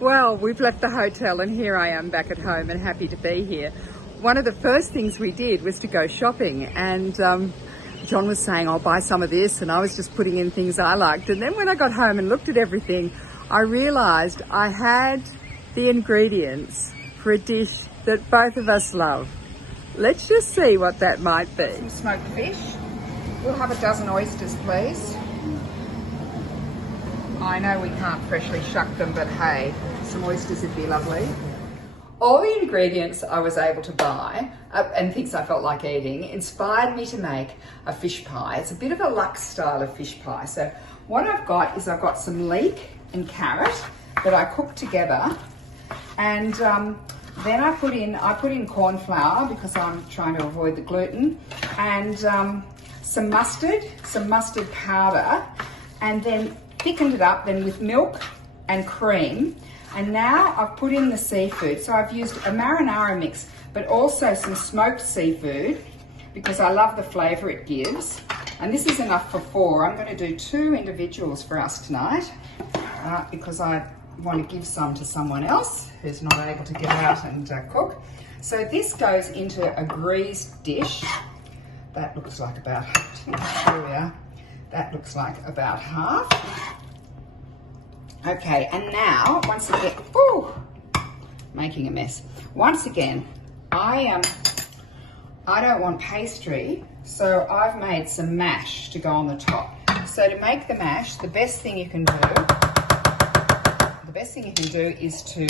Well, we've left the hotel and here I am back at home and happy to be here. One of the first things we did was to go shopping, and John was saying, I'll buy some of this, and I was just putting in things I liked. And then when I got home and looked at everything, I realised I had the ingredients for a dish that both of us love. Let's just see what that might be. Some smoked fish. We'll have a dozen oysters, please. I know we can't freshly shuck them, but hey, some oysters would be lovely. All the ingredients I was able to buy and things I felt like eating inspired me to make a fish pie. It's a bit of a luxe style of fish pie. So what I've got is I've got some leek and carrot that I cooked together, and then I put in corn flour because I'm trying to avoid the gluten, and some mustard powder, and then thickened it up then with milk and cream. And now I've put in the seafood. So I've used a marinara mix, but also some smoked seafood because I love the flavour it gives. And this is enough for 4. I'm going to do 2 individuals for us tonight because I want to give some to someone else who's not able to get out and cook. So this goes into a greased dish. That looks like about, here we are. That looks like about half. Okay, and now, once again, making a mess. Once again, I don't want pastry, so I've made some mash to go on the top. So to make the mash, the best thing you can do is to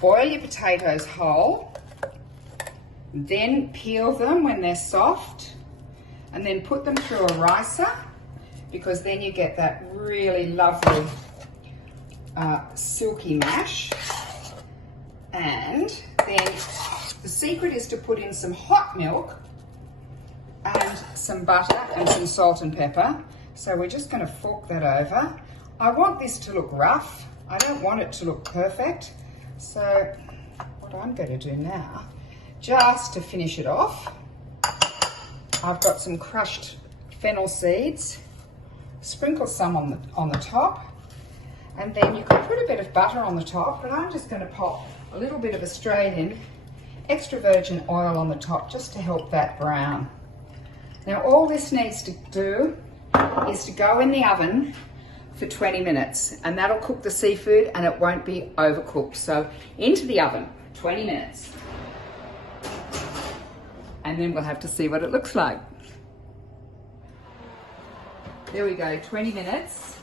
boil your potatoes whole, then peel them when they're soft, and then put them through a ricer, because then you get that really lovely silky mash. And then the secret is to put in some hot milk and some butter and some salt and pepper. So we're just going to fork that over. I want this to look rough. I don't want it to look perfect. So what I'm going to do now, just to finish it off, I've got some crushed fennel seeds. Sprinkle some on the top, and then you can put a bit of butter on the top, but I'm just going to pop a little bit of Australian extra virgin oil on the top just to help that brown. Now all this needs to do is to go in the oven for 20 minutes, and that'll cook the seafood and it won't be overcooked. So into the oven, 20 minutes. And then we'll have to see what it looks like. There we go, 20 minutes.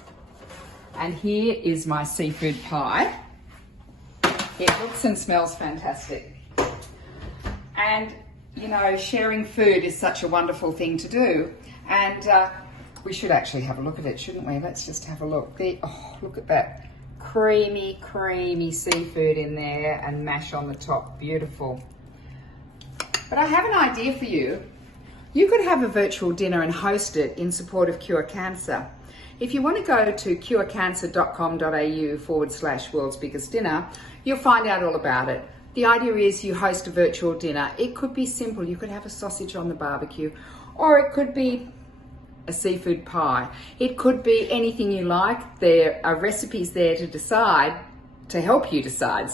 And here is my seafood pie. It looks and smells fantastic. And, you know, sharing food is such a wonderful thing to do. And we should actually have a look at it, shouldn't we? Let's just have a look. Look at that creamy, creamy seafood in there and mash on the top. Beautiful. But I have an idea for you. You could have a virtual dinner and host it in support of Cure Cancer. If you want to go to curecancer.com.au/world's biggest dinner, you'll find out all about it. The idea is you host a virtual dinner. It could be simple. You could have a sausage on the barbecue, or it could be a seafood pie. It could be anything you like. There are recipes there to help you decide,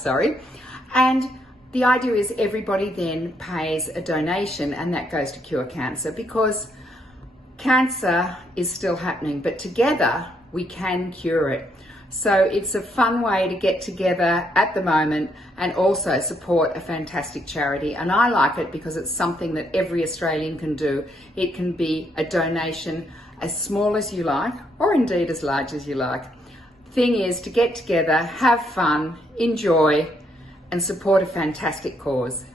And the idea is everybody then pays a donation, and that goes to Cure Cancer, because cancer is still happening, but together we can cure it. So it's a fun way to get together at the moment and also support a fantastic charity. And I like it because it's something that every Australian can do. It can be a donation as small as you like, or indeed as large as you like. Thing is to get together, have fun, enjoy, and support a fantastic cause.